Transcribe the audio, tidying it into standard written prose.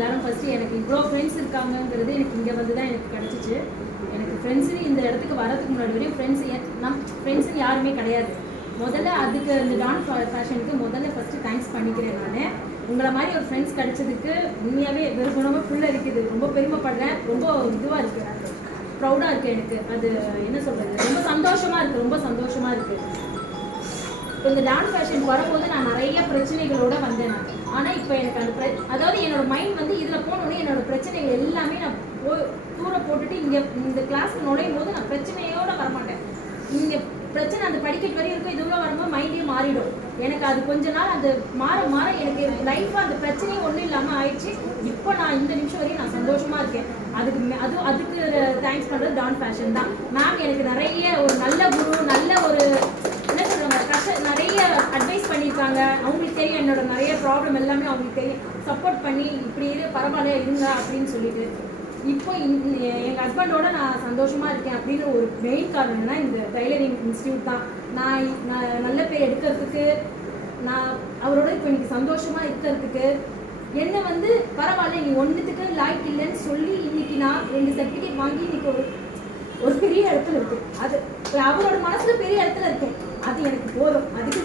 எல்லாரும் ஃபஸ்ட்டு எனக்கு இவ்வளோ ஃப்ரெண்ட்ஸ் இருக்காங்கங்கிறது எனக்கு இங்கே வந்து தான் எனக்கு கிடச்சிச்சு. எனக்கு ஃப்ரெண்ட்ஸுன்னு இந்த இடத்துக்கு வரதுக்கு முன்னாடி வரையும் ஃப்ரெண்ட்ஸுன்னு யாருமே கிடையாது. முதல்ல அதுக்கு இந்த டான் ஃபேஷனுக்கு முதல்ல ஃபஸ்ட்டு தேங்க்ஸ் பண்ணிக்கிறேன். நான் உங்களை மாதிரி ஒரு ஃப்ரெண்ட்ஸ் கிடைச்சதுக்கு உண்மையாகவே வெறுகுணமாக ஃபுல்லாக இருக்குது. ரொம்ப பெருமைப்படுறேன். ரொம்ப இதுவாக இருக்குது, ப்ரௌடாக இருக்குது எனக்கு. அது என்ன சொல்கிறது, ரொம்ப சந்தோஷமாக இருக்குது, ரொம்ப சந்தோஷமாக இருக்குது. இப்போ இந்த டான்ஸ் ஃபேஷனுக்கு வரும்போது நான் நிறைய பிரச்சனைகளோடு வந்தேன் நான். ஆனால் இப்போ எனக்கு அந்த அதாவது என்னோட மைண்ட் வந்து இதில் போனோடனே என்னோடய பிரச்சனைகள் எல்லாமே நான் தூர போட்டுட்டு இங்கே இந்த கிளாஸில் நுழையும் போது நான் பிரச்சனையோடு வரமாட்டேன். இங்கே பிரச்சனை அந்த படிக்கட்டு வரையும் இருக்கும், இதுவும் வரும்போது மைண்டே மாறிடும் எனக்கு. அது கொஞ்ச நாள் அது மாற எனக்கு லைஃப்பாக அந்த பிரச்சனையும் ஒன்றும் இல்லாமல் ஆயிடுச்சு. இப்போ நான் இந்த நிமிஷம் வரையும் நான் சந்தோஷமாக இருக்கேன். அதுக்கு தேங்க்ஸ் பண்ணுறது டான் ஃபேஷன் தான். மேம் எனக்கு நிறைய ஒரு நல்ல குரு, நல்ல ஒரு என்ன சொல்கிறாங்க, நிறைய அட்வைஸ் பண்ணியிருக்காங்க. அவங்களுக்கு தெரியும் என்னோட நிறைய ப்ராப்ளம் எல்லாமே அவங்களுக்கு தெரியும். சப்போர்ட் பண்ணி இப்படி பரவாயில்ல இருங்க அப்படின்னு சொல்லிட்டு இப்போ எங்கள் ஹஸ்பண்டோட நான் சந்தோஷமாக இருக்கேன் அப்படின்னு ஒரு மெயின் காரணம்னா இந்த டைலரிங் இன்ஸ்டியூட் தான். நான் நல்ல பேர் எடுக்கிறதுக்கு, நான் அவரோட இப்போ இன்னைக்கு சந்தோஷமாக இருக்கிறதுக்கு, என்னை வந்து பரவாயில்ல நீ ஒன்றுத்துக்கு லாய்க்கு இல்லைன்னு சொல்லி இன்னைக்கு நான் 2 சர்டிஃபிகேட் வாங்கி இன்னைக்கு ஒரு பெரிய இடத்துல இருக்கு. அது அவரோட மனசுல பெரிய இடத்துல இருக்கேன். அது எனக்கு போதும். அதுக்கு